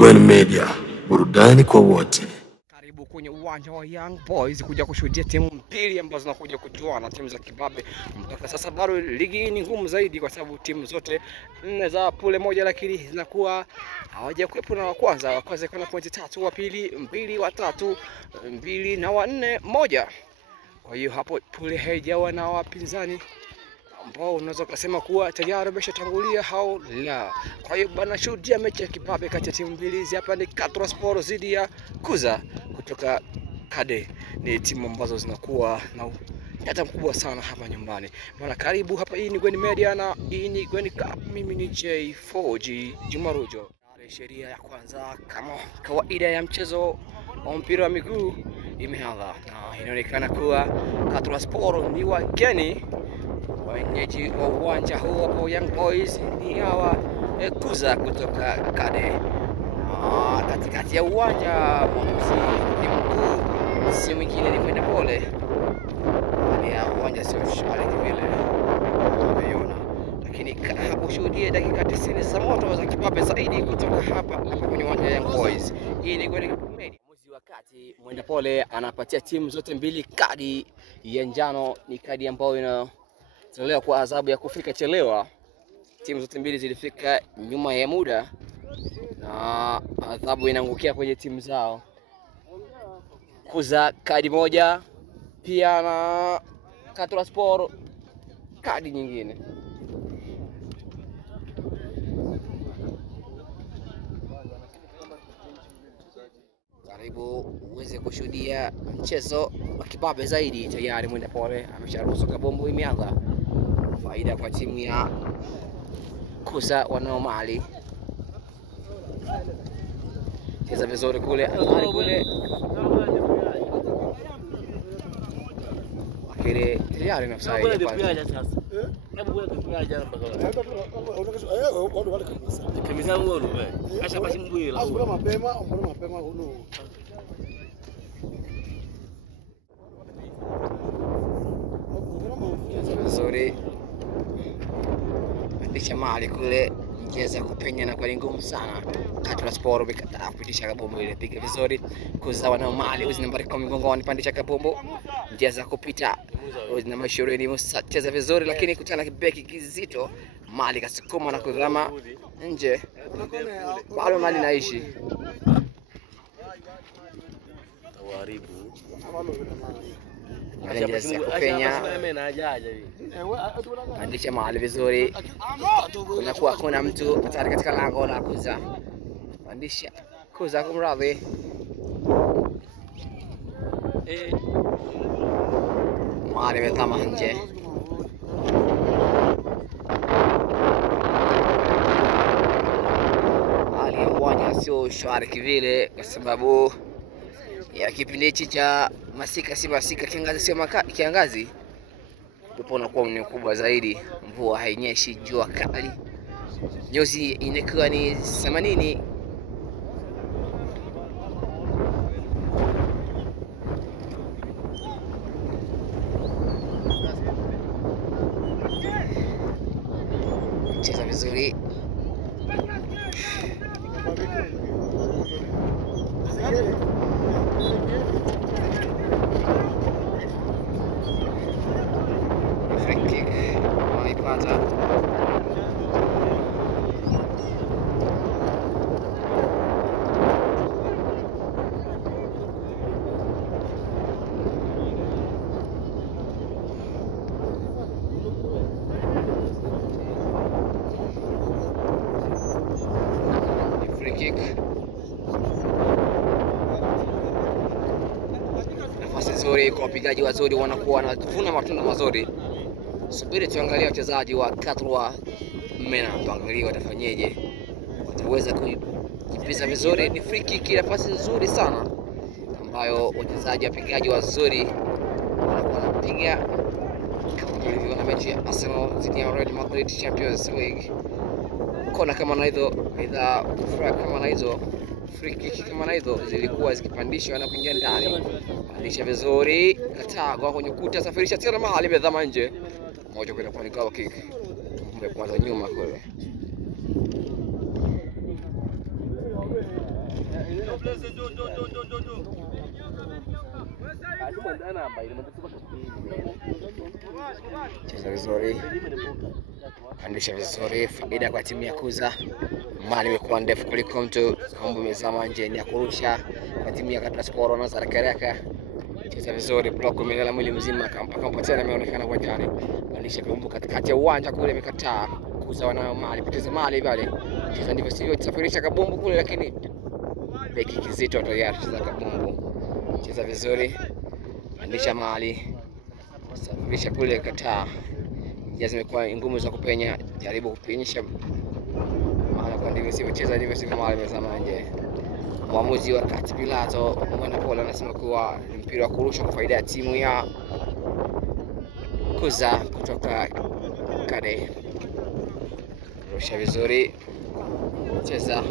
Gwen Media, burudani kwa wote. Karibu kwenye uwanja wa Young Boys kuja kushuhudia timu mbili ambazo zinakuja kujuana, timu za kibabe. Mpaka sasa bado ligi ni ngumu zaidi kwa sababu timu zote nne za pule moja lakini zinakuwa hawajakuwepo na wa kwanza kuna pointi 3, wa pili 2, wa tatu 2 na wa nne 1. Kwa hiyo hapo pule haijawa na wapinzani ambao unaweza kusema kuwa tayari wameshatangulia au la. Kwa hiyo bana, shuhudia mechi ya kibabe kati ya timu mbili hizi. Hapa ni Katwa Sport dhidi ya Kuza kutoka Kade. Ni timu ambazo zinakuwa na nyata mkubwa sana hapa nyumbani. Bana, karibu hapa. Hii ni Gwen Media na hii ni Gwen Cup. Mimi ni J4G Jumarujo. Sheria ya kwanza kama kawaida ya mchezo wa mpira wa miguu imeanza na inaonekana kuwa Katwa Sport ni wageni. Wenyeji wa uwanja huu hapo Young Boys ni hawa Kuza kutoka Kade. Katikati ya uwanja mwamuzi ni mkuu, si mwingine ni Mwenda Pole. Ya uwanja sio shwari vile unaona, lakini hapo shuhudia dakika 90 za moto za kibabe zaidi kutoka hapa kwenye uwanja Young Boys. Hii ni Gwen Media. Wakati Mwenda Pole anapatia timu zote mbili kadi ya njano, ni kadi ambayo inatolewa kwa adhabu ya kufika chelewa. Timu zote mbili zilifika nyuma ya muda na adhabu inaangukia kwenye timu zao. Kuza kadi moja, pia na Katwa Sport kadi nyingine. Karibu uweze kushuhudia mchezo wa kibabe zaidi. Tayari Mwenda Pole amesharuhusu kabumbu imeanza. Faida kwa timu ya Kuza wanao mali. Cheza vizuri kule kule. Akire tayari na offside kwanza. Sorry. Picha mali kule, mcheza kupenya na kwa ngumu sana. Katwa Sport umekataa kupitisha kabumbu ile, piga vizuri. Kuza wana mali uzi nambari 10 mgongoni, pandisha kabumbu, mcheza kupita uzi namba 20 Musa, cheza vizuri lakini kutana kibeki kizito, mali kasukuma na kudhama nje. Bado mali naishi tawaribu anajeza kupenya, pandisha mali vizuri. Kuna mtu hatari katika lango la Kuza. Pandisha Kuza kumradhi. Mali metama nje. Hali ya uwanja sio shwari kivile kwa sababu ya kipindi hichi cha masika, si masika, kiangazi sio kiangazi. Upo unakuwa ni kubwa zaidi, mvua hainyeshi, jua kali. Nyuzi inakuwa ni 80. Cheza vizuri. Free kick. Waipata. Free kick. Nafasi nzuri kwa wapigaji wazuri, wanakuwa wanavuna matunda mazuri. Subiri tuangalie wachezaji wa Katwa Mena, tuangalie watafanyeje, wataweza kujipiza vizuri. Ni free kick, nafasi nzuri sana ambayo wachezaji wapigaji wazuri wanapiga kama tulivyoona mechi ya Arsenal dhidi ya Real Madrid Champions League. Kona kama na hizo, aidha kama na hizo, free kick kama na hizo zilikuwa zikipandishwa na kuingia ndani. Pandisha vizuri, kataa kwa kwenye kuta, safirisha tena mahali imedhama nje. Moja kwenda kwa goal kick. Kwanza nyuma kule. Cheza vizuri, pandisha vizuri, faida kwa timu ya Kuza. Mali imekuwa ndefu kuliko mtu, Kabombo imezama nje, ni ya kurusha kwa timu ya Katra Sport. Wanaanza haraka. Cheza vizuri, block imelala mwili mzima, akampatia na ameonekana uwanjani. Pandisha Kabombo katikati ya uwanja kule, amekataa. Kuza wana mali, poteza mali pale. Cheza ndivyo sivyo, safirisha Kabombo kule, lakini beki kizito tayari. Cheza Kabombo, cheza vizuri, pandisha mali, safirisha kule, kataa. Njia zimekuwa ngumu za kupenya, jaribu kupinyisha maana kwa ndivyo sivyo, cheza ndivyo sivyo, mali imezama nje. Mwamuzi wa kati Pilato Mwenda Pole anasema kuwa ni mpira wa kurusha kwa faida ya timu ya Kuza kutoka Kade. Rusha vizuri, cheza,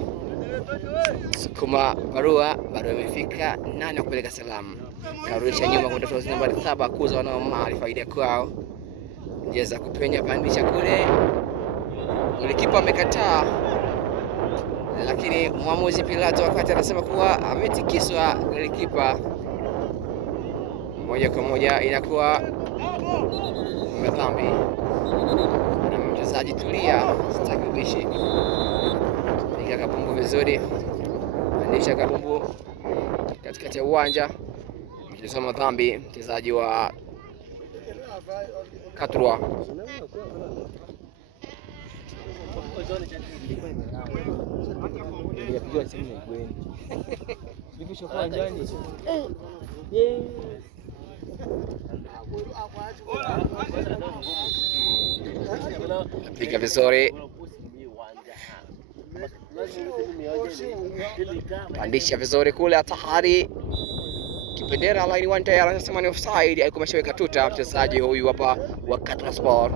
sukuma Barua imefika, nani kupeleka salamu. Karudisha nyuma kwa ndoto nambari 7, Kuza wanao mali, faida kwao. Njeza kupenya, pandisha kule, golikipa amekataa, lakini mwamuzi Pilato wakati anasema kuwa ametikiswa golikipa, moja kwa moja inakuwa madhambi. Mchezaji tulia, sitaki ubishi. Piga Kabombo vizuri, pandisha Kabombo katikati ya uwanja, mchezo madhambi, mchezaji wa Katrwa. Piga vizuri, pandisha vizuri kule, hatari. Kipendera line 1 tayari anasema ni offside, alikuwa ameshaweka tuta mchezaji huyu hapa wa Katra Sport.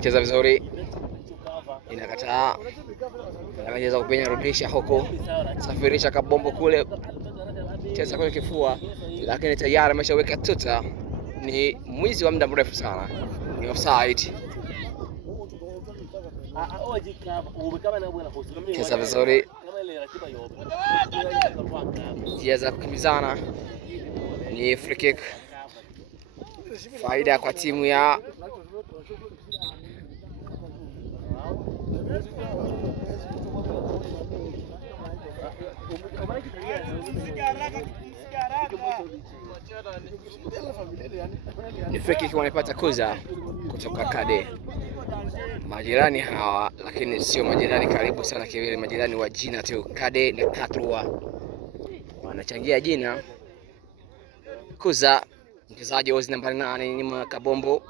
Cheza vizuri, inakataa, anaweza kupenya, rudisha huko, safirisha Kabombo kule, cheza kule kifua, lakini tayari ameshaweka tuta. Ni mwizi wa muda mrefu sana, ni offside. Cheza vizuri, cheza kukimbizana, ni free kick, faida kwa timu ya ni free kick wanapata Kuza kutoka Kade. Majirani hawa, lakini sio majirani karibu sana kivile, majirani wa jina tu. Kade na Katrwa wanachangia jina. Kuza mchezaji wa nambari 8 nyuma Kabombo,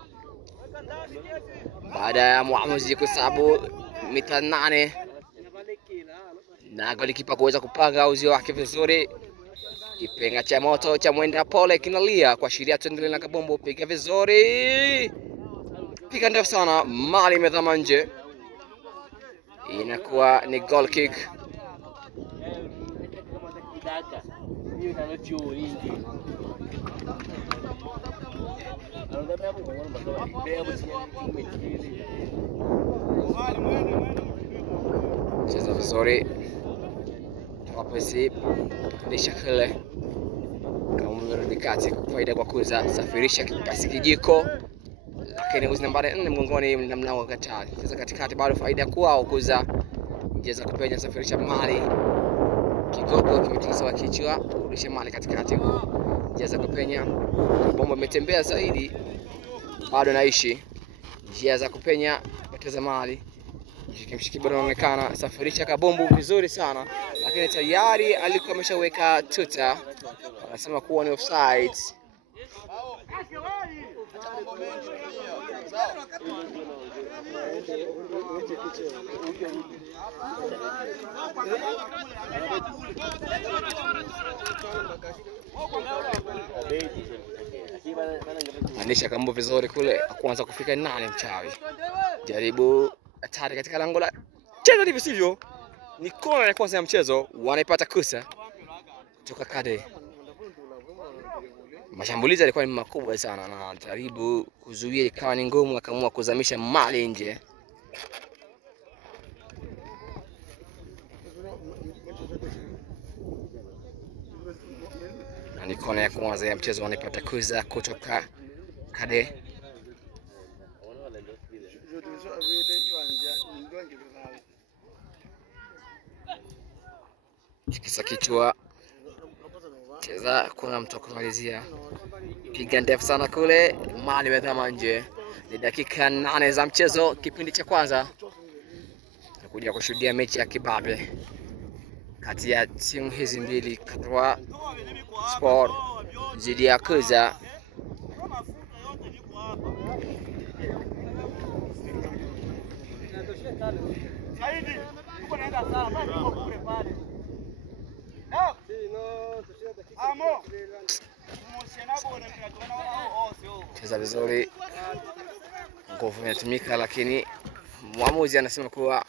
baada ya mwamuzi kusabu mita 8 na golikipa kuweza kupanga uzio wake vizuri. Kipenga cha moto cha Mwenda Pole kinalia kuashiria tuendelee na Kabombo. Piga vizuri, piga ndefu sana, mali imezama nje, inakuwa ni goal kick. Cheza vizuri, wapesi, pandisha kule, Kabombo kati, faida kwa Kuza, safirisha kipasi kijiko, lakini uzi nambari 4 mgongoni na mlango kataa. Cheza katikati, bado faida kwao Kuza, njeza kupenya, safirisha mali, kigogo kimetikiswa kichwa, rudisha mali katikati huko, njeza kupenya, Kabombo imetembea zaidi, bado naishi, njia za kupenya, poteza mali. Mshikibo anaonekana, safirisha Kabombo vizuri sana, lakini tayari alikuwa ameshaweka tuta, anasema kuwa ni offside. Anisha Kabombo vizuri kule, kwanza kufika 8 mchawi. Jaribu hatari katika lango la, cheza ndivyo sivyo, ni kona ya kwanza ya mchezo, wanaipata Kuza kutoka Kade. Mashambulizi yalikuwa ni makubwa sana na jaribu kuzuia ikawa ni ngumu, akaamua kuzamisha mali nje. Na ni kona ya kwanza ya mchezo wanapata kuza kutoka Kade. Tikisa kichwa. Cheza, kuna mtu kumalizia. Piga ndefu sana kule, mali imezama nje. Ni dakika 8 za mchezo kipindi cha kwanza. Nakuja kushuhudia mechi ya kibabe kati ya timu hizi mbili, Katwa Sport dhidi ya Kuza. Cheza vizuri, nguvu inatumika, lakini mwamuzi anasema kuwa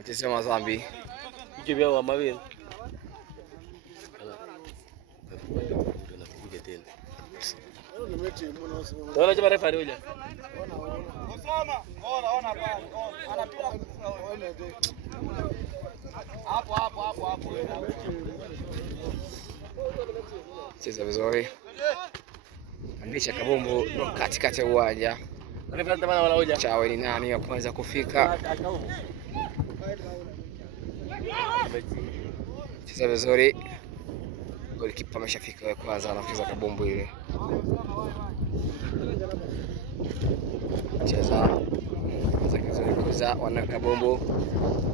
mchezo wa madhambi. Hicho wa mawili. Ndio jamaa refa yule. Ona pale. Anapiga hapo. Cheza vizuri. Andisha kabumbu katikati ya uwanja. Refa tamana wala hoja. Chawe ni nani wa kwanza kufika? Cheza vizuri. Golikipa ameshafika wa kwanza, anacheza kabumbu ile. Cheza vizuri Kuza, wana kabumbu.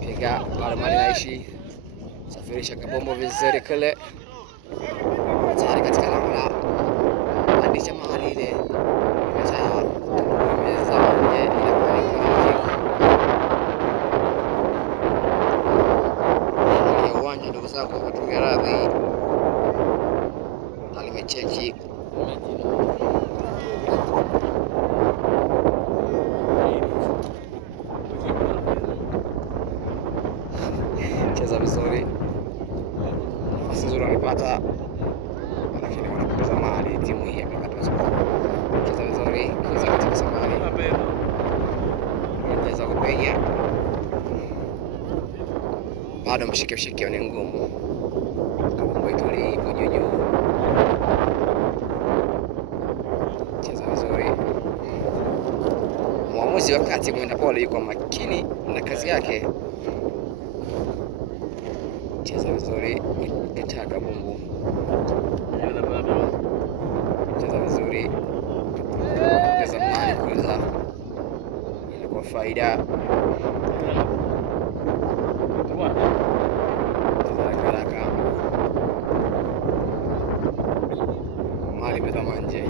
Piga bado mali naishi. Safirisha kabumbu vizuri kule. Tayari katika lango la Andisha mahali ile. Kataa meza moja inakuwa ni uwanja ndugu zangu, kutumia radhi. Alimechange cheza vizuri, nafasi nzuri alipata, lakini wanapoteza mali timu hii ya Katwa Sport. Cheza vizuri, Kuza katika mali, anaweza kupenya, bado mshike ni ngumu. Kabumbu ituli ipo juu. Cheza vizuri. Mwamuzi wakati mwenda pole yuko makini na kazi yake. Cheza vizuri, kitaa kabumbu. Cheza vizuri. Cheza mali Kuza. Inakuwa faida. Haraka. Mali imezama nje.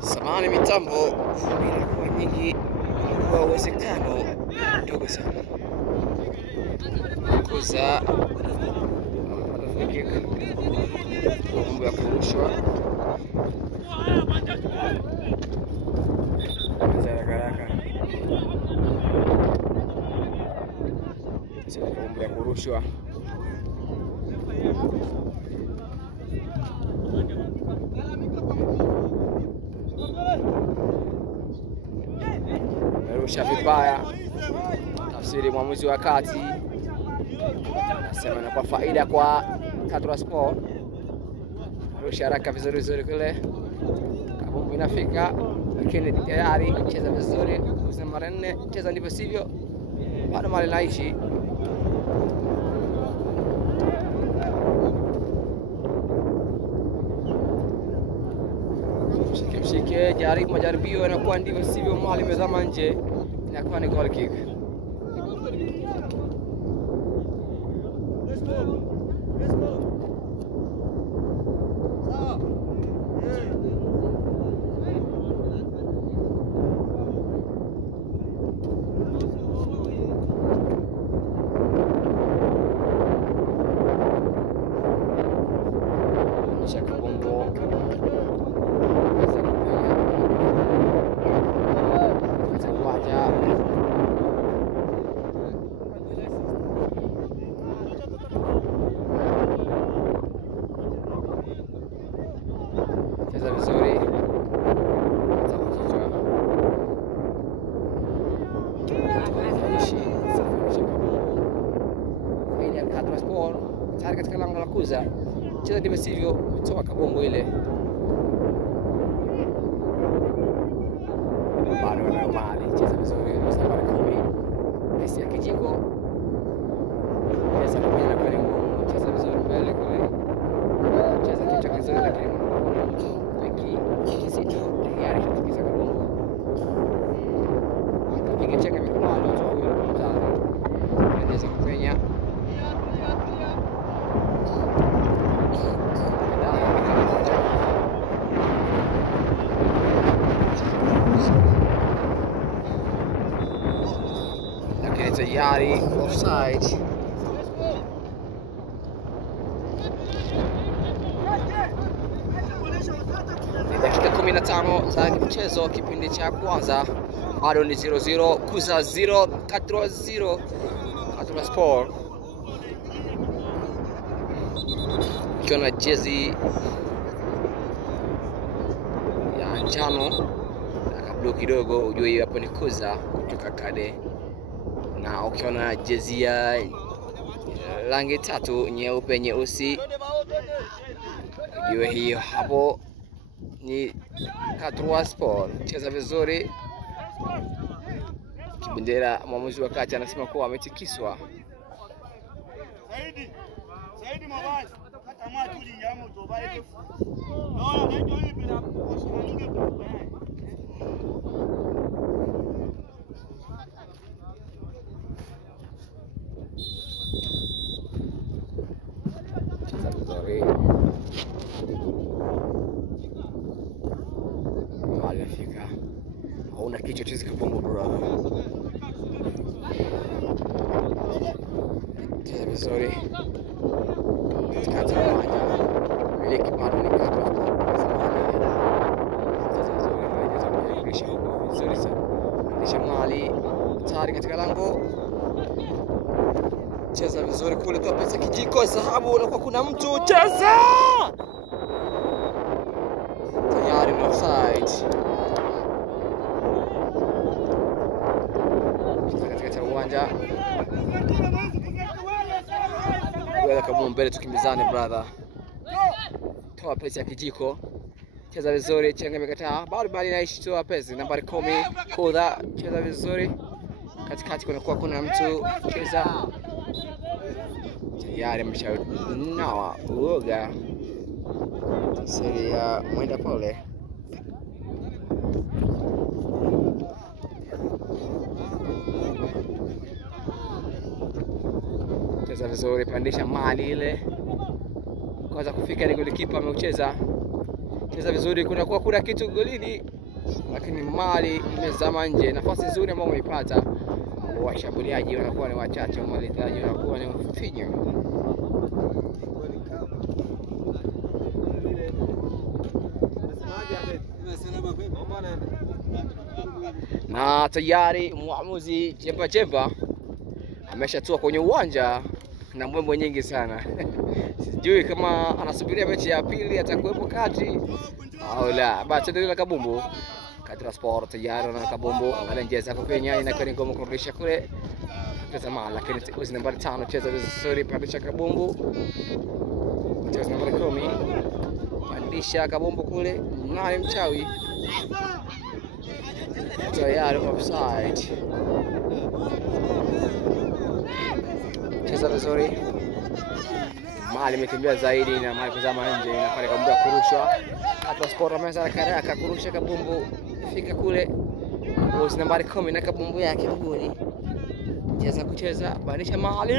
Samahani, mitambo inakuwa nyingi, kwa uwezekano mdogo sana. Kuza atafika mambo ya kurushwa. Haraka. Sio mambo ya kurushwa. Merusha vibaya. Tafsiri mwamuzi wa kati anasema na kwa faida kwa Katwa Sport. Merusha haraka vizuri kule. Kabumbu inafika, lakini tayari cheza vizuri. Kuza mara 4, cheza ndivyo sivyo. Bado mali naishi. Mshike, jaribu majaribio yanakuwa ndivyo sivyo, mali imezama nje, inakuwa ni goal kick. Cheza vizuri. Faida Catra Sport tayari katika lango la kuza. Cheza ndivyo sivyo, toa kabombo ile. Bado na mali, cheza vizuri, nambari 10. Messi akijiko. Pesa kwa kwa ngumu, cheza vizuri mbele kule. Cheza kichwa kizuri lakini kisito tayari kutikisa kabombo. Ingecheka mikono tu huyo mzazi. Anaweza kufanya lakini tayari offside. Dakika 15 za mchezo, kipindi cha kwanza bado ni 0-0, kuza 0, Catra 0, Catra Sport ikiwa na jezi ya njano na kablu kidogo, ujue hapo ni kuza kutoka Kade, na ukiwa na jezi ya rangi tatu, nyeupe nyeusi, ujue hiyo hapo ni Catra Sport. Cheza vizuri. Kibendera, mwamuzi wa kati anasema kuwa ametikiswa. Saidi mabasi kata matuli nyamo tobaye. Naona ndio hivi bila kushindana. Cheza vizuri. Alifika. Hauna kichwa chezi kabombo brother. Cheza vizuri. Katikati ya uwanja. Miliki bado ni Catra Sport. Cheza vizuri. Anaweza kuirisha huko vizuri sana. Alisha mali tayari katika lango. Cheza vizuri kule kwa pesa kijiko, sahabu na kwa kuna mtu, cheza! Tayari ni offside. Katika uwanja. Wewe kama mbele tukimbizane brother. Toa pesa ya kijiko. Cheza vizuri, chenga imekataa. Bado inaishi toa pesa. Nambari 10, Kudha, cheza vizuri. Katikati kuna mtu, cheza. Tayari ameshanawa uoga. Siri ya mwenda pole. Cheza vizuri, pandisha mali ile. Kwanza kufika ni golikipa ameucheza. Cheza vizuri, kuna kitu golini, lakini mali imezama nje. Nafasi nzuri ambayo umeipata. Washambuliaji wanakuwa ni wachache, umalizaji wanakuwa ni mfinyo. Na tayari mwamuzi Chemba ameshatua kwenye uwanja na mbwembwe nyingi sana. Sijui kama anasubiria mechi ya pili atakuwepo kati au la. Basi ndio kabumbu. Catra Sport tayari na kabumbu, angalia njia zako kwenye na kwenye ngoma kurudisha kule. Tazama, lakini uzi nambari 5 cheza vizuri, pandisha kabumbu. Cheza nambari 10. Pandisha kabumbu kule, naye mchawi. Tayari offside. Cheza vizuri. Mali imetembea zaidi na mali kuzama nje, inafanya kabumbu kurushwa. Katwa Sport ameanza haraka kurusha kabumbu, fika kule bosi nambari 10 na kabumbu yake mguuni. Kucheza banisha mahali.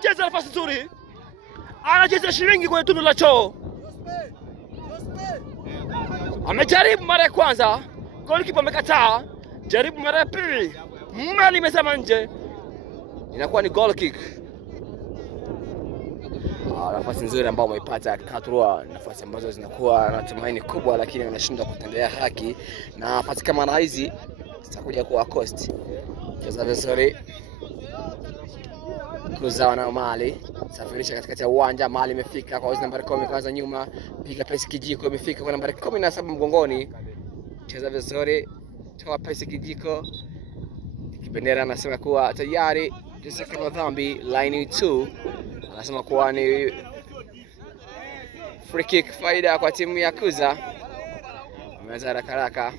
Cheza nafasi nzuri. Anacheza shilingi kwenye tundu la choo. Amejaribu mara ya kwanza, golikipa amekataa. Jaribu mara ya pili, mali imezama nje. Inakuwa ni goal kick. Nafasi nzuri ambayo umeipata Katwa, nafasi ambazo zinakuwa na tumaini kubwa, lakini wanashindwa kutendea haki, na nafasi kama na hizi zitakuja kuwa cost. Cheza vizuri. Kuzao na Mali, safirisha katikati ya uwanja. Mali imefika kwa nambari 10 kwanza nyuma, piga pesi kijiko, imefika kwa nambari 17 mgongoni. Cheza vizuri, toa pesi kijiko. Kibendera anasema kuwa tayari cheza kama dhambi. Line 2 anasema kuwa ni free kick, faida kwa timu ya Kuza. Ameanza haraka,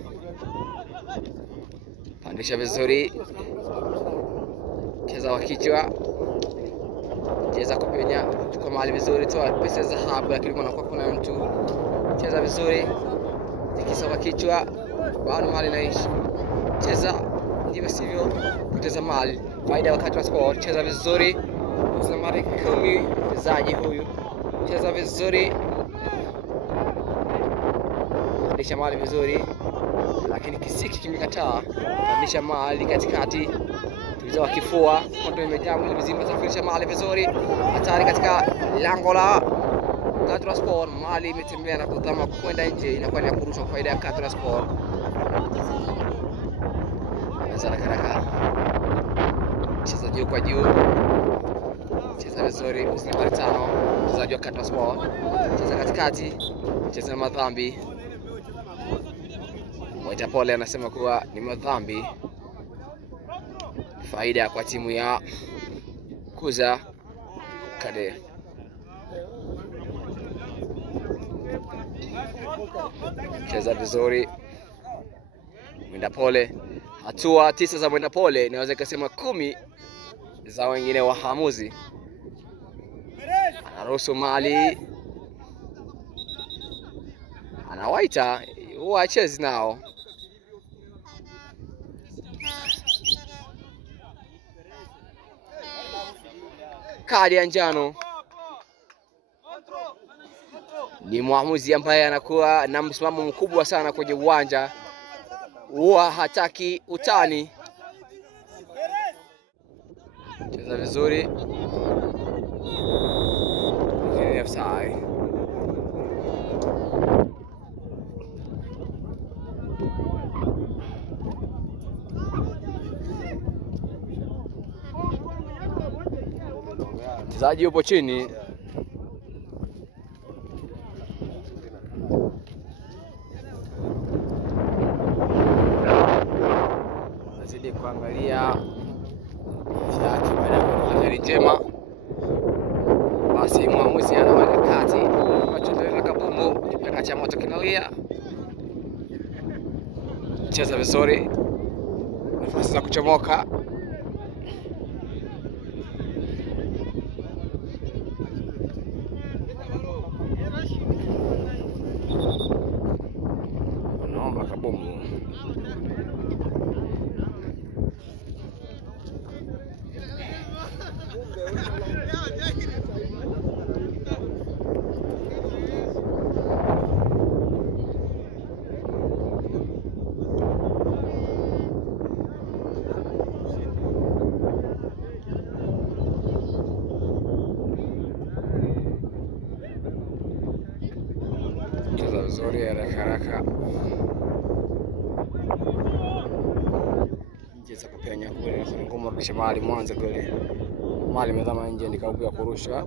pandisha vizuri, cheza wa kichwa, cheza kupenya, chukua Mali vizuri, toa pesa za dhahabu, lakini kuna mtu. Cheza vizuri, tikisa kwa kichwa, bado Mali inaishi. Cheza ndivyo sivyo, poteza Mali. Faida wakati wa Sport. Cheza vizuri, nambari 10 mchezaji huyu. Cheza vizuri, pandisha Mali vizuri, lakini kisiki kimekataa. Pandisha Mali katikati, tuliza kifua, kondo imejaa mwili mzima. Safirisha Mali vizuri, hatari katika lango la Katwa Sport. Mali imetembea na kudhama kwenda nje, inakuwa ni kurusha kwa faida ya Katwa Sport. Haraka, cheza juu kwa juu, cheza vizuri, nambari 5 mchezaji wa Katwa Sport. Cheza katikati, cheza na madhambi. Mwita pole anasema kuwa ni madhambi, faida kwa timu ya Kuza Kade. Cheza vizuri, Mwita pole. Hatua 9 za Mwita pole, naweza kusema 10 za wengine wahamuzi. Anaruhusu Mali, anawaita wachezi nao. Kadi ya njano. Ni mwamuzi ambaye anakuwa na msimamo mkubwa sana kwenye uwanja, huwa hataki utani. Cheza vizuri, offside. Mchezaji yupo chini. Nazidi kuangalia habari njema. Basi mwamuzi anaweka kati, machotele kabumbu, kipanga cha moto kinalia. Cheza vizuri, nafasi za kuchomoka. Naomba kabumbu. Cheza vizuri, haraka. Cheza kupenya kule, ngoma kisha Mali mwanzo kule. Mali imezama nje, nikaubia kurusha.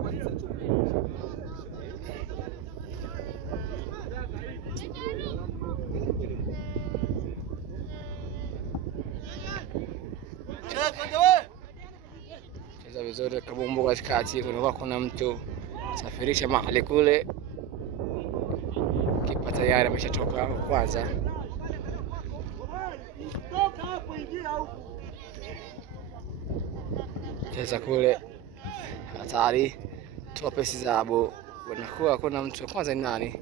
Cheza vizuri, kabumbu katikati, kuna mtu. Safirisha Mali kule. Kipa tayari ameshatoka kwanza. Cheza kule, hatari, toa pesi zabu. Unakuwa kuna mtu kwanza ni nani?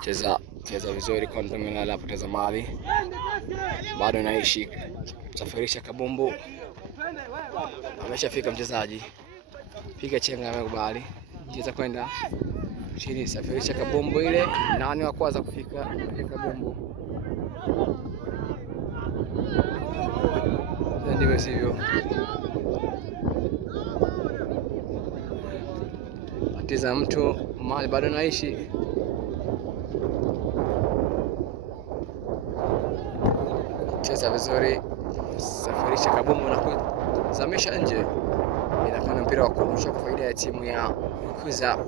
Cheza vizuri kwa Ndombele, anapoteza mali. Bado naishi. Safirisha kabumbu. Ameshafika mchezaji. Piga chenga, amekubali. Cheza kwenda chini, safirisha kabumbu ile. Nani wa kwanza kufika kabumbu? Ndivyo sivyo. Atiza mtu mali, bado naishi. Cheza vizuri, safirisha kabumbu na kuzamisha nje. Inakuwa mpira wa kurusha kwa faida ya timu ya Kuza.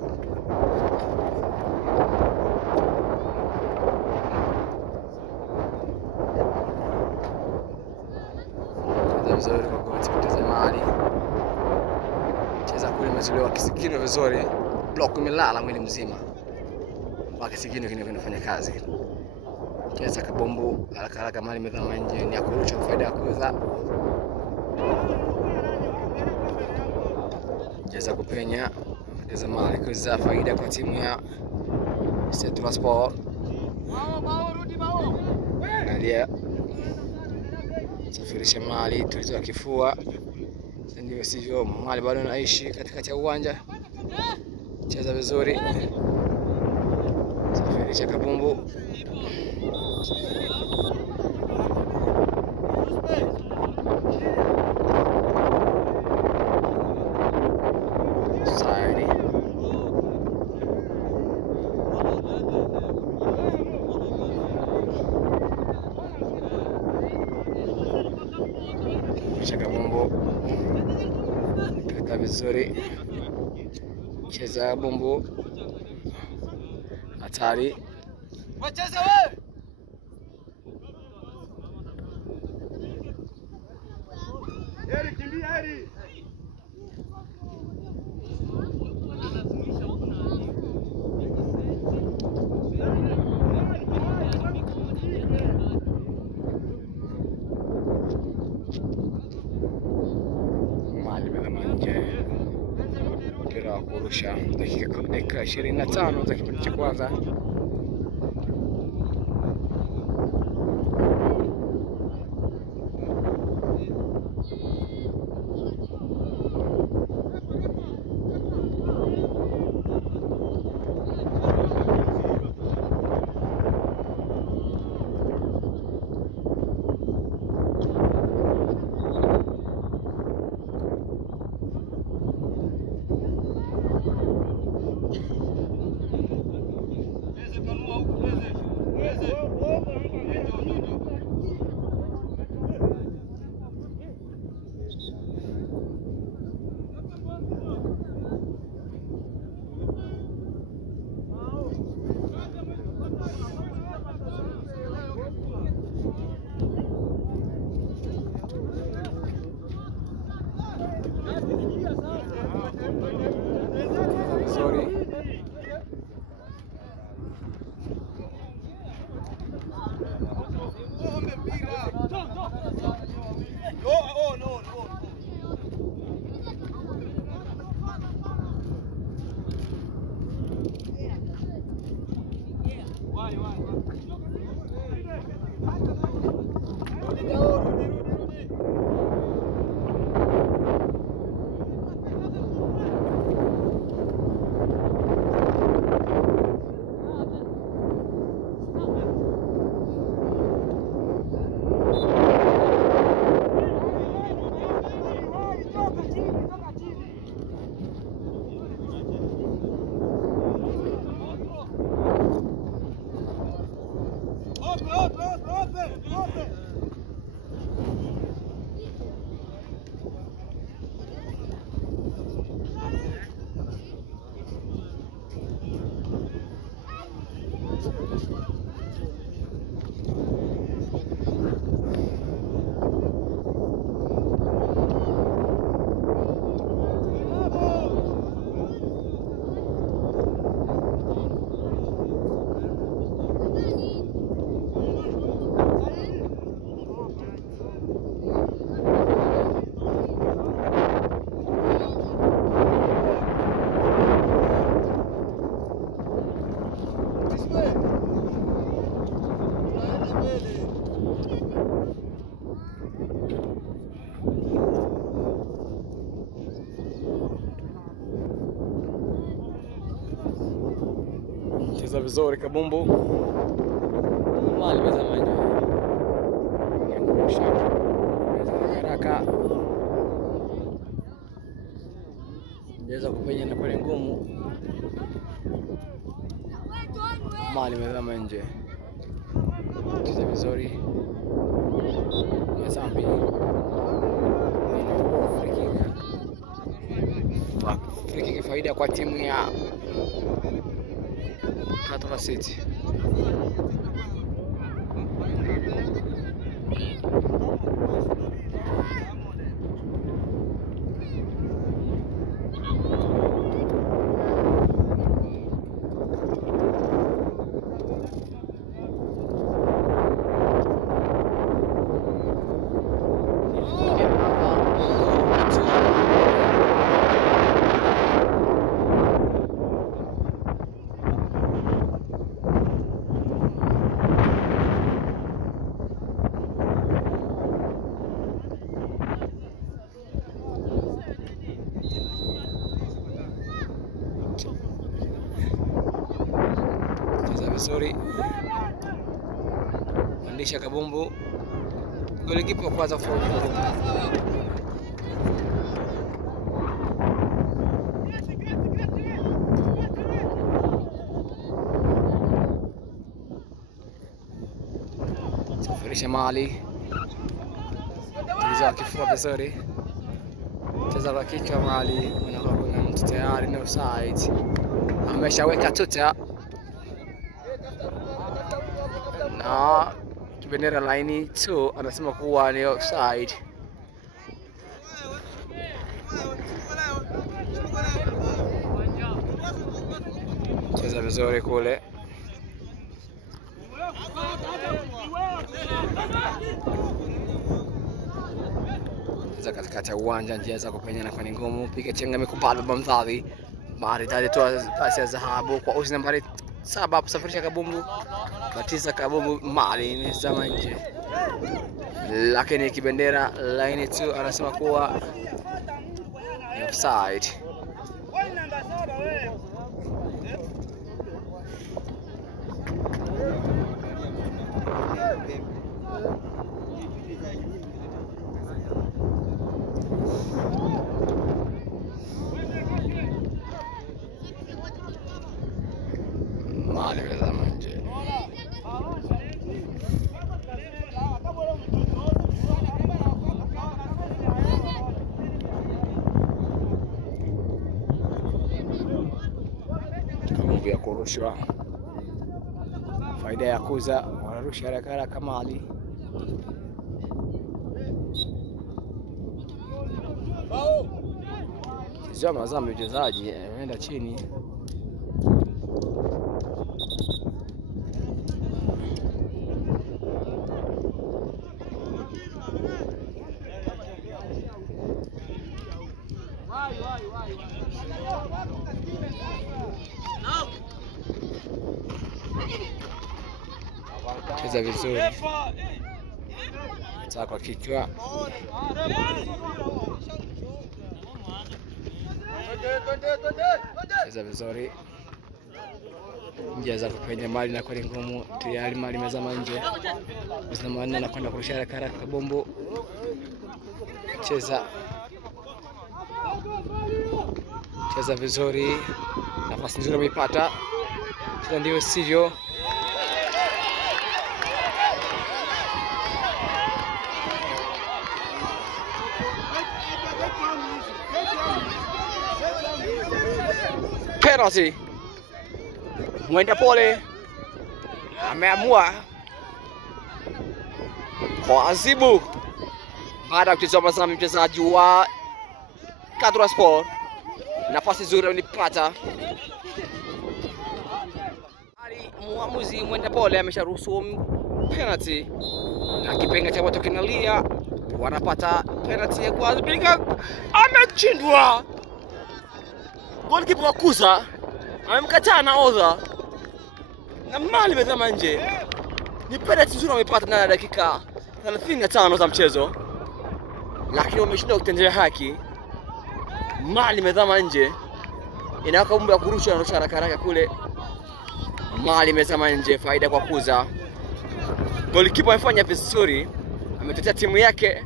Cheza vizuri kwa kupoteza mali. Cheza kule, mezuliwa kisigino vizuri. Block imelala mwili mzima. Mpaka kisigino kinafanya kazi. Cheza kabumbu, haraka mali imezama nje, ni ya kurusha kwa faida ya Kuza. Cheza kupenya, poteza mali. Kuza faida kwa timu ya Central Sport. Angalia, safirisha mali, tulizo kifua. Ndivyo sivyo, mali bado naishi katikati ya uwanja. Cheza vizuri, safirisha kabumbu. Kabumbu kata vizuri, cheza bumbu, hatari. Wacheza wewe. Heri kimbia, heri. Mpira wa kurusha, dakika 25 za kipindi cha kwanza. This way. Cheza vizuri Kabumbu. Mali mezama nje. Haraka. Njeza kupenya na kule ngumu. Mali mezama nje. Cheza vizuri. Mazambi. Free kick faida kwa timu ya Katra City. Vizuri Mandisha Kabumbu, golikipa kwanza faulu. Safirisha mali, tuliza kifua vizuri, cheza kwa kichwa mali, kuna mtu tayari na offside, ameshaweka tuta na kibendera laini 2 anasema kuwa ni offside. Cheza vizuri kule. Cheza katikati ya uwanja, njia za kupenya na kwa ngumu, piga chenga mikubalo Bamdhali. Maridadi toa pasi ya dhahabu kwa uzi nambari 7 kusafirisha Kabumbu. Batiza Kabumbu mali ni zama nje. Lakini kibendera line 2 anasema kuwa ni offside. Mali ni zama nje. Kabumbu ya kurushwa. Faida ya kuza wanarusha haraka Mali. Sio mazambi mchezaji ameenda chini. Cheza vizuri. Cheza kwa kichwa. Cheza vizuri. Njia za kupenya mali na kwa ngumu, tayari mali mezama nje. Mzama na kwenda kurusha haraka Kabumbu. Cheza vizuri. Nafasi nzuri ameipata. Cheza ndio sivyo. Penalty. Mwenda pole ameamua kwa azibu baada ya kucheza mazambi mchezaji wa Katra Sport. Nafasi nzuri alipata. Muamuzi Mwenda pole amesharuhusu penalty na kipenga cha moto kinalia. Wanapata penalty ya kwanza, piga amechindwa. Golikipa wa Kuza amemkataa nahodha na mali imezama nje. Ni penalty nzuri wamepata ndani ya dakika 35 za mchezo, lakini wameshindwa kutendea haki. Mali imezama nje, inawaka bomba ya kurusha na haraka kule. Mali imezama nje, faida kwa Kuza. Golikipa amefanya vizuri, ametetea timu yake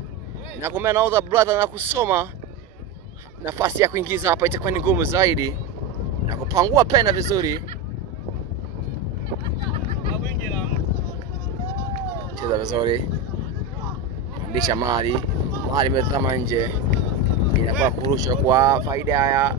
na kumea nahodha brother na kusoma nafasi ya kuingiza hapa itakuwa ni ngumu zaidi na kupangua pena vizuri. Cheza vizuri, pandisha Mali. Mali imezama nje, inakuwa kurusha kwa faida ya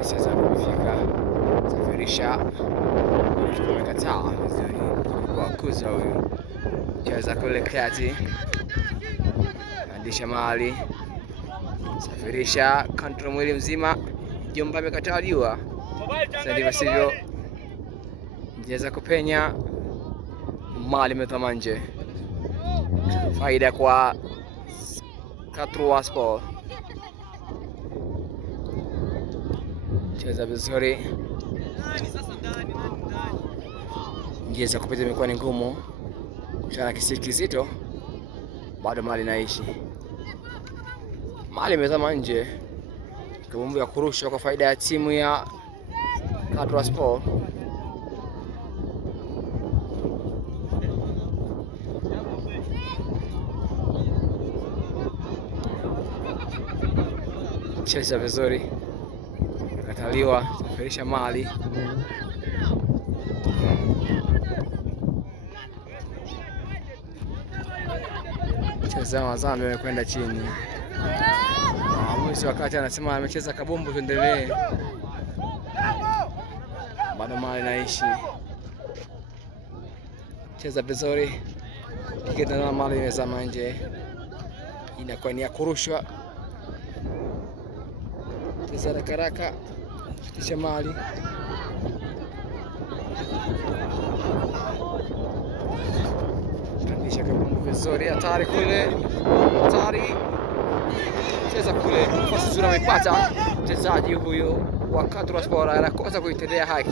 sasa kufika safirisha tumekataa vizuri kwa Kuza huyu. Cheza kule kati, pandisha Mali, safirisha control mwili mzima. Jomba amekataliwa. Sasa ndivyo sivyo, njeza kupenya. Mali imezama nje, faida kwa Katrowaspor. Cheza vizuri, njeza kupita imekuwa ni ngumu, kutana kizito, bado Mali naishi. Mali imezama nje, kabumbu ya kurusha kwa faida ya timu ya Katrowaspor. Cheza vizuri, kataliwa, safirisha Mali. Cheza Mazambi amekwenda chini. Mwisho wakati anasema amecheza kabumbu, tuendelee. Bado Mali naishi. Cheza vizuri, kikenda Mali imezama nje, inakuwa ni ya kurushwa. Cheza haraka, kisha Mali. Kandisha kabumbu vizuri, hatari kule, hatari. Cheza kule, nafasi nzuri amepata mchezaji huyu wa Katrowaspor, anakosa kuitendea haki.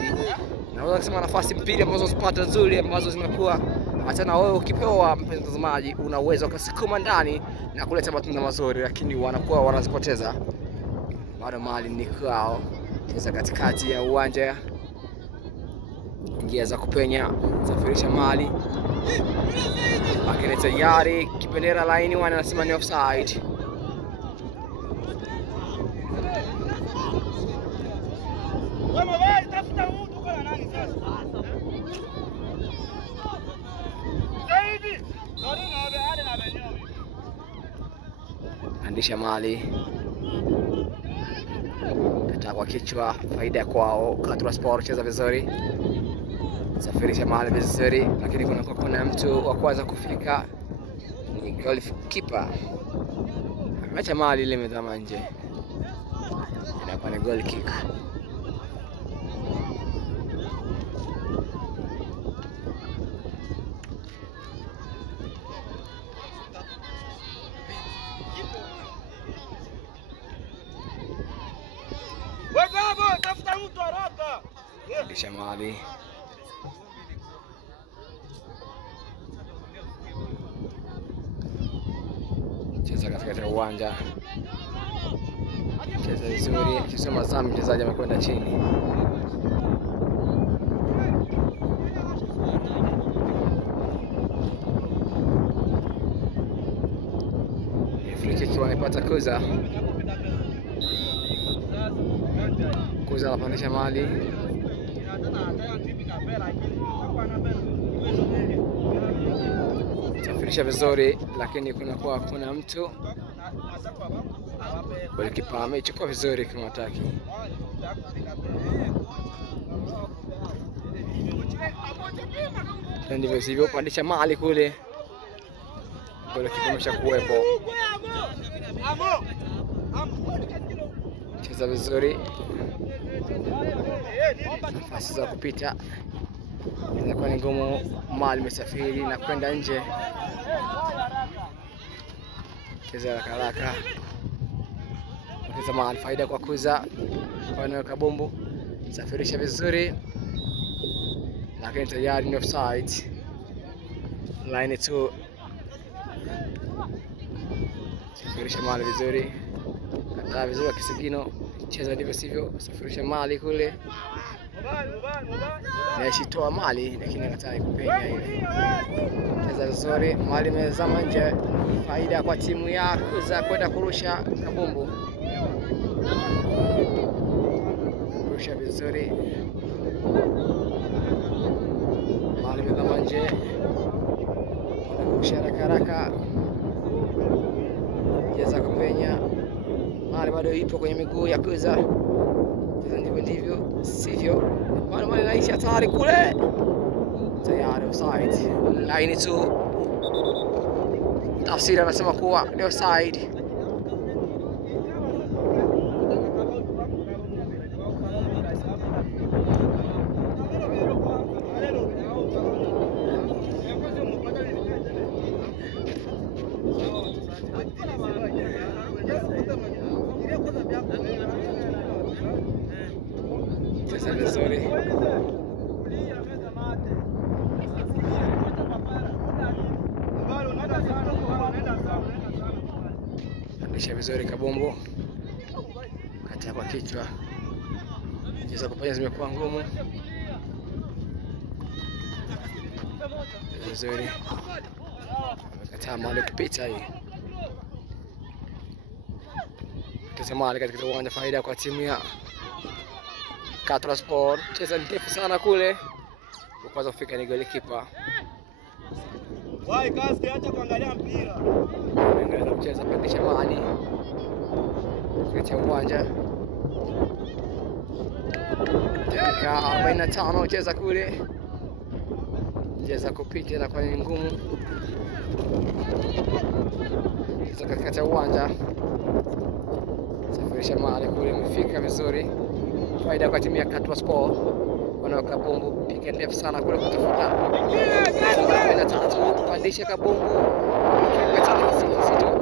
Naweza kusema nafasi mbili ambazo zipata nzuri, ambazo zinakuwa hata na wewe ukipewa mpenzi mtazamaji unaweza ukasukuma ndani na kuleta matunda mazuri, lakini wanakuwa wanazipoteza. Bado Mali ni kwao. Cheza katikati ya uwanja, njia za kupenya, safirisha Mali. Akile tayari, kipendera laini wanasema ni offside. Andisha Mali, kata kwa kichwa, faida kwao Katrowaspor. Cheza vizuri, safirisha Mali vizuri, lakini kuna mtu wa kwanza kufika, ni goalkeeper. Ameacha Mali ile imezama nje, inakuwa ni goal kick. Andisha Mali, cheza katikati ya uwanja, cheza vizuri. Cheza Mazambi, mchezaji amekwenda chini. Free kick wanapata Kuza. Kuza anapandisha Mali, safirisha vizuri, lakini kuna mtu golikipa amechukua vizuri kama hataki. Ndivyo sivyo, pandisha Mali kule, golikipa ameshakuwepo. Cheza vizuri, nafasi za kupita. inakuwa ni ngumu. Mali imesafiri na kwenda nje. Cheza haraka. Kuza Mali, faida kwa Kuza. Kwa kabumbu. Safirisha vizuri. Lakini tayari ni offside. Line 2. Safirisha Mali vizuri. Kataa vizuri Kisigino. Cheza ndivyo sivyo. Safirisha Mali kule. Na ishitoa Mali lakini anataka kupenya ile. Cheza vizuri. Mali imezama nje. Faida kwa timu ya Kuza kwenda kurusha kabumbu. Kurusha vizuri. Mali imezama nje. Kurusha haraka. Cheza kupenya. Mali bado ipo kwenye miguu ya Kuza. Cheza ndivyo sivyo. Mali inaisha hatari kule. Tayari offside. Line 2. Tafsiri anasema kuwa ni offside. Cheza vizuri. Andisha vizuri kabumbu. Katia kwa kichwa. Cheza kupenya zimekuwa ngumu. Vizuri. Amekataa Mali kupita hii. Cheza Mali katika uwanja, faida kwa timu ya Katra Sport. Cheza ndefu sana kule. Kwanza kufika ni golikipa. Wai kazi acha kuangalia mpira. Anaangalia kucheza, pandisha Mali. Katika uwanja. Dakika 45 cheza kule. Cheza kupita na kwa ni ngumu. Cheza katika uwanja. Safirisha Mali kule, imefika vizuri. Faida kwa timu ya Katra Sport. Wana kabumbu, piga ndefu sana kule kutafuta. Na tatu kupandisha kabumbu. Kipa cha Kizito.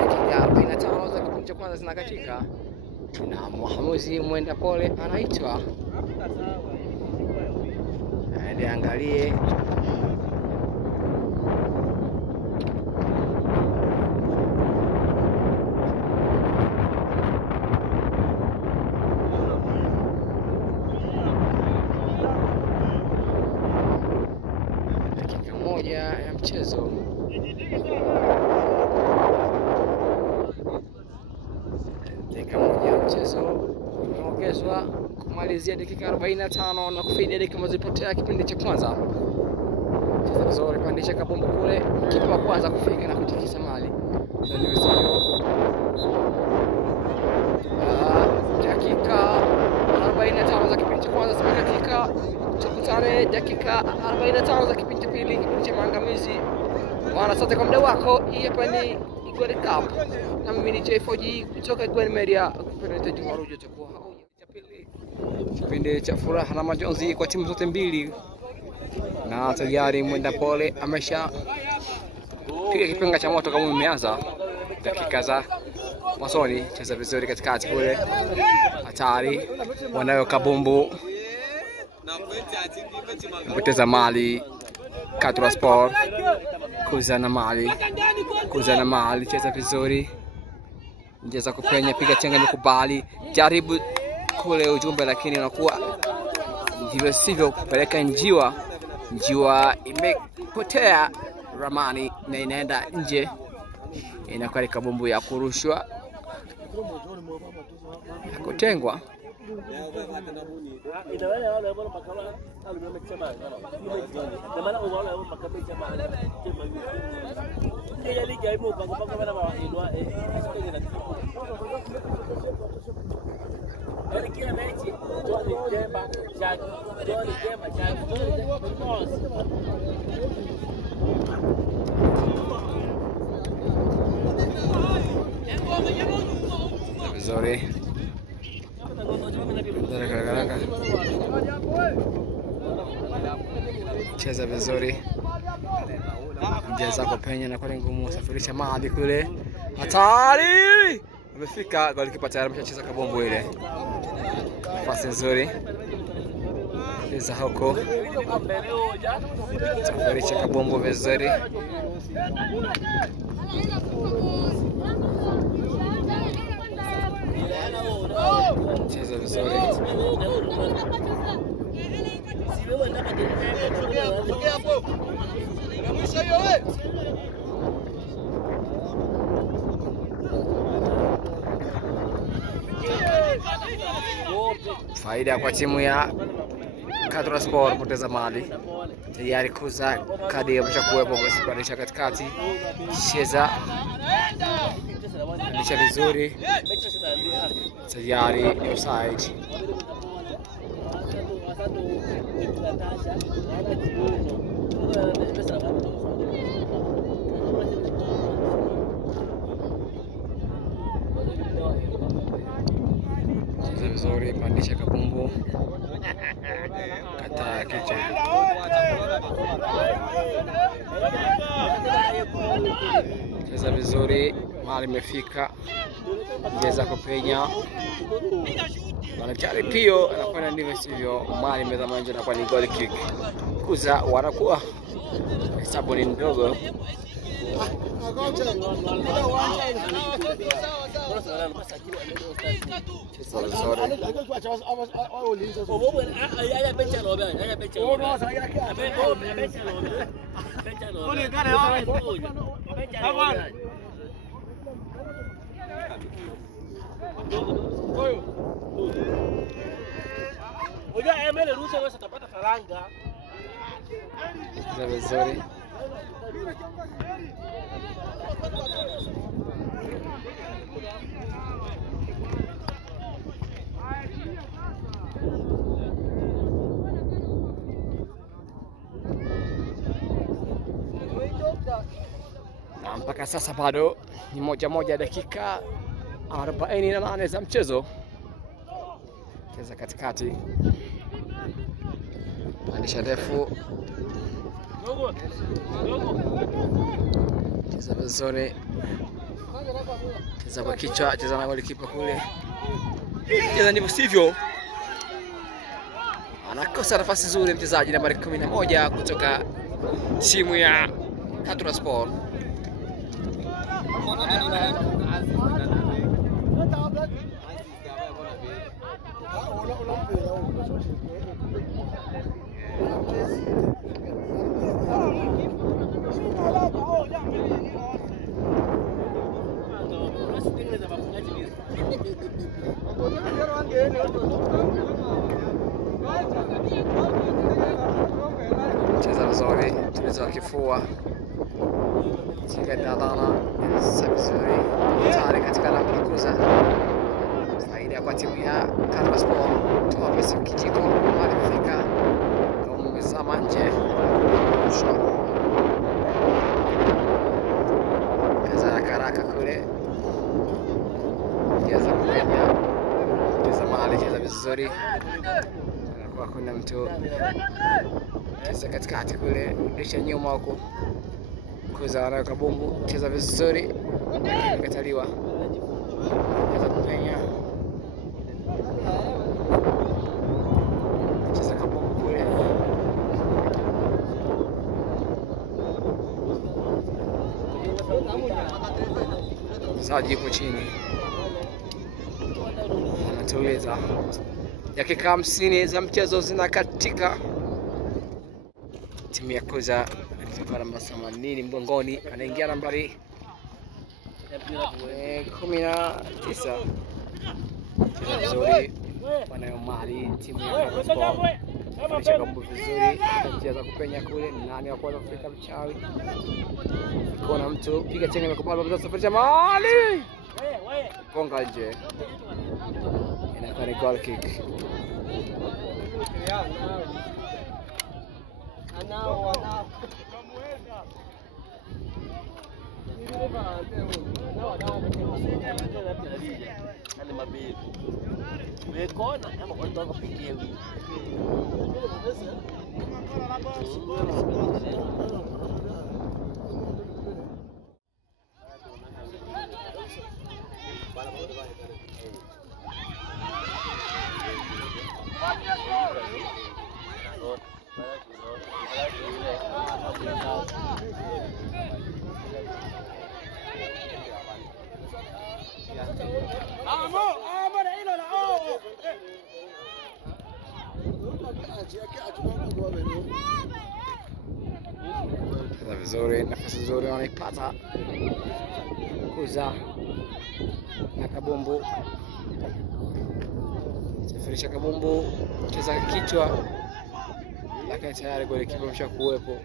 Dakika 45 za kipindi cha kwanza zinakatika. Na mwamuzi mwenda pole anaitwa. Aende angalie. Ya mchezo. Dakika moja ya mchezo imeongezwa kumalizia dakika 45 na kufidia dakika zilizopotea kipindi cha kwanza. Cheza vizuri, pandisha kabumbu kule, kipa wa kwanza kufika na kutikisa Mali. Ndio sio. Dakika 45 za kipindi cha kwanza zimekatika. Tukutane dakika 45 za kipindi cha pili, kipindi cha maangamizi. Bwana, asante kwa muda wako. Hii hapa ni Igwe Cup. Na mimi ni J4G kutoka Igwe Media. Kupenda Juma Rujo takuwa kipindi cha furaha na majonzi kwa timu zote mbili. Na tayari mwenda pole amesha piga kipenga cha moto kama umeanza. Dakika za mwanzoni, cheza vizuri katikati kule. Hatari, wanayo kabumbu. Mpoteza Mali. Katra Sport. Kuza na Mali, cheza vizuri. Cheza kupenya, piga chenga nikubali. Jaribu kule ujumbe lakini unakuwa ndivyo sivyo, kupeleka njiwa. Njiwa imepotea ramani na inaenda nje. Inakuwa kabumbu ya kurushwa. Kutengwa. vizuri. Haraka. Cheza vizuri. Njia zako penya na kwa ngumu, safirisha mali kule. Hatari! Amefika golikipa tayari ameshacheza kabombo ile. Pasi nzuri. Cheza huko. Safirisha kabombo vizuri. Cheza vizuri. Faida kwa timu ya Katra Sport poteza mali. Tayari kuza kadi ameshakuwepo basi kuanisha katikati. Cheza. Alisha vizuri. Tayari offside. Cheza vizuri, pandisha kabumbu. Kata kichwa. Cheza vizuri, mali imefika. Cheza kupenya. Wanachari pio anakwenda ndivyo sivyo, mali imezama nje na kwa ni goal kick. Kuza wanakuwa hesabu ni ndogo. Oja emele rusha wewe utapata faranga. Vizuri. Na mpaka sasa bado ni moja dakika 48 za mchezo. Cheza katikati. Pandisha ndefu. Cheza vizuri. Cheza kwa kichwa, cheza na golikipa kule. Cheza ndivyo sivyo. Anakosa nafasi nzuri mchezaji nambari 11 kutoka timu ya Katra Sport. Cheza vizuri, tulizo kifua. Chika dadana, sabizuri. Tayari katika lango la kuza. Faida kwa timu ya Katra Sport. Toa pesa kijiko, hadi kufika. Kama umezama nje. Kaza karaka kule. Cheza kupenya. Cheza mali, cheza vizuri. Kwa kuna mtu cheza katikati kule, rudisha nyuma huko. Kuza wana kabumbu, cheza vizuri. Kataliwa. Cheza kupenya. Cheza kabumbu kule. Mchezaji yuko chini. Anatuliza. Dakika 50 za mchezo zinakatika. Timu ya Kuza inatoka namba 80 mgongoni, anaingia nambari 19. Vizuri wanayo mali timu ya Sport. Kabumbu vizuri, anacheza kupenya kule, nani wa kwanza kufika mchawi. Kuna mtu piga chenga na kubaba mzazi safirisha mali. Konga nje. Inakuwa ni goal kick. vizuri, nafasi nzuri wanaipata Kuza na Kabumbu, safirisha Kabumbu, cheza kichwa, lakini tayari golikipa ameshakuwepo.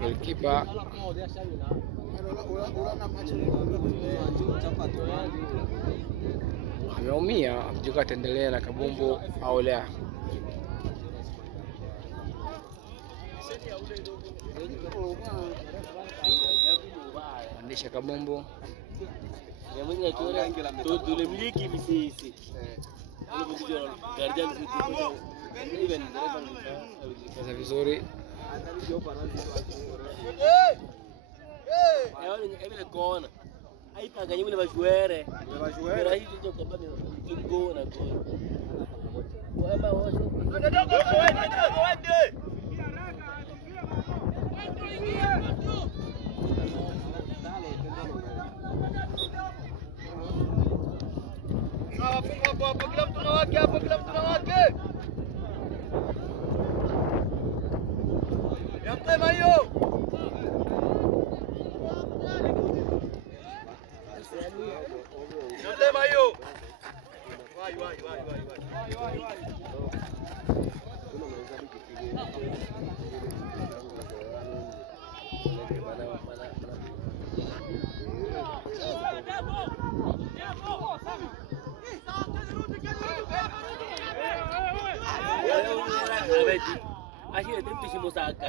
Golikipa ameumia, mjuka ataendelea na Kabumbu au la. Andisha Kabumbu sasa vizuri. Akhirnya tim si Musaka.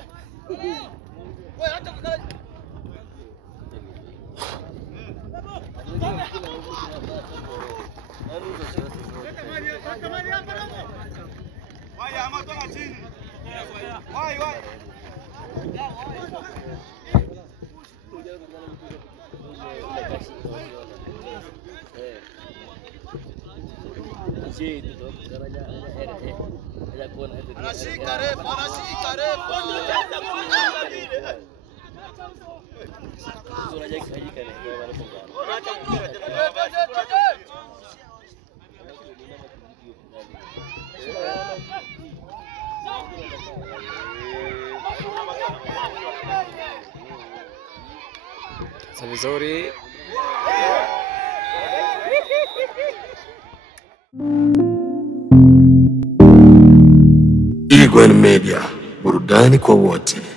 Anashika refu. Sasa vizuri. Igwan Media, burudani kwa wote.